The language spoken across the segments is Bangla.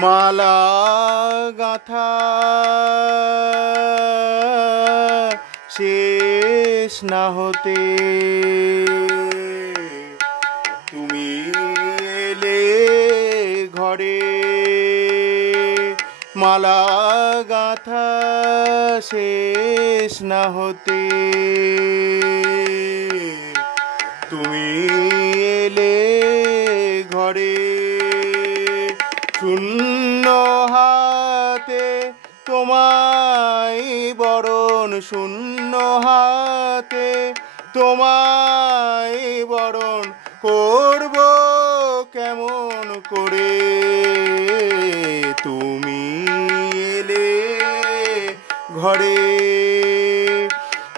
মালা গাঁথা শেষ না হতে তুমি এলে ঘরে। মালা গাঁথা শেষ না হতে তুমি এলে ঘরে। শূন্য হাতে তোমায় বরণ, শূন্য হাতে তোমায় বরণ করব কেমন করে। তুমি এলে ঘরে।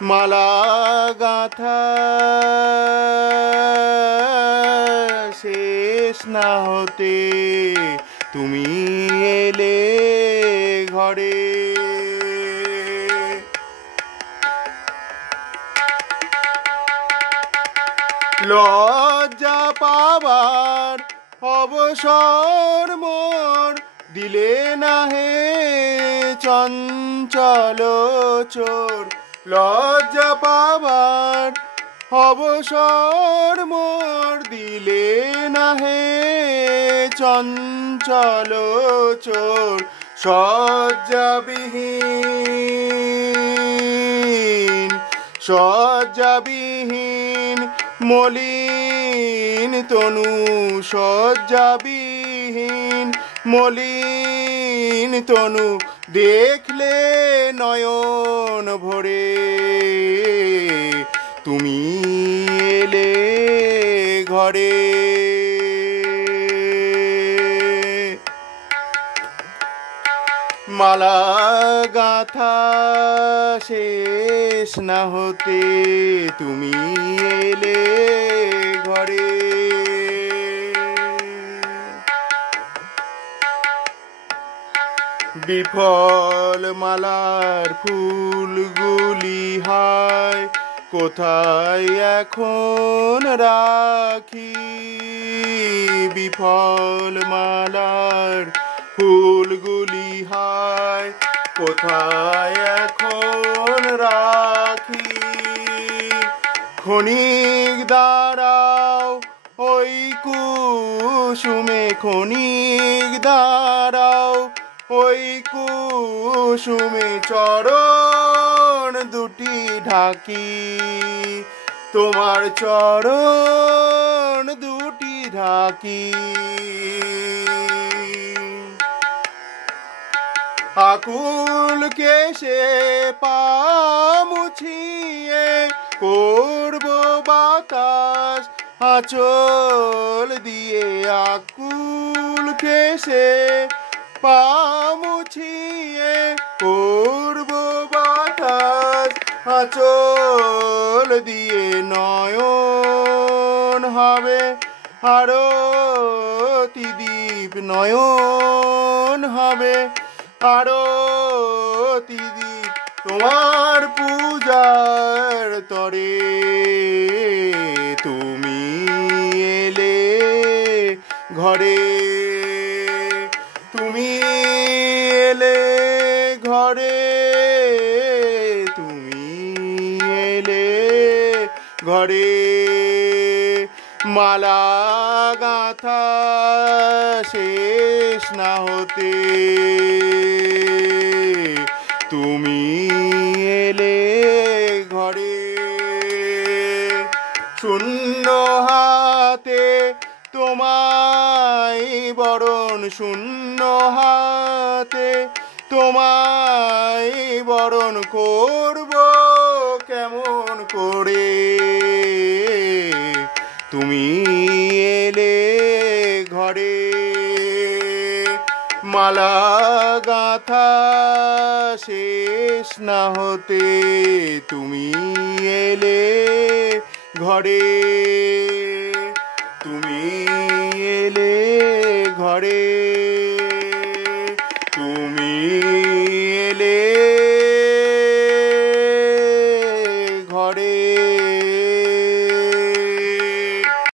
মালা গাঁথা শেষ না হতে তুমি এলে ঘরে। লজ্জা পাবার অবসর মোর দিলে না হে চঞ্চল চোর। লজ্জা পাবার অবসর মোর দিলে না হে চঞ্চল চোর। শয্যাবিহীন শয্যাবিহীন মলিন তনু, শয্যাবিহীন মলিন তনু দেখলে নয়ন ভরে। তুমি এলে ঘরে। মালা গাঁথা শেষ না হতে তুমি এলে ঘরে। বিফল মালার ফুলগুলি হায় কোথায় এখন রাখি। বিফল মালার ফুলগুলি হায় কোথায় এখন রাখি। ক্ষণিক দাঁড়াও ওই কুসুমে, ক্ষণিক দাঁড়াও ওই কুসুমে চরণ দুটি ঢাকি। তোমার চরণ দুটি ঢাকি। আকুল কেশে পা মুছিয়ে করব বাতাস আঁচল দিয়ে। আকুল কেশে পা মুছিয়ে করব বাতাস আঁচল দিয়ে। নয়ন হবে আরতি দ্বীপ, নয়ন হবে আরতি দ্বীপ তোমার পূজার তরে। তুমি এলে ঘরে। তুমি এলে ঘরে। তুমি এলে ঘরে। মালা গাঁথা শেষ না হতে তুমি এলে ঘরে। শূন্য হাতে তোমায় বরণ, শূন্য হাতে তোমায় বরণ করব কেমন করে। তুমি এলে ঘরে। মালা গাঁথা শেষ না হতে তুমি এলে ঘরে।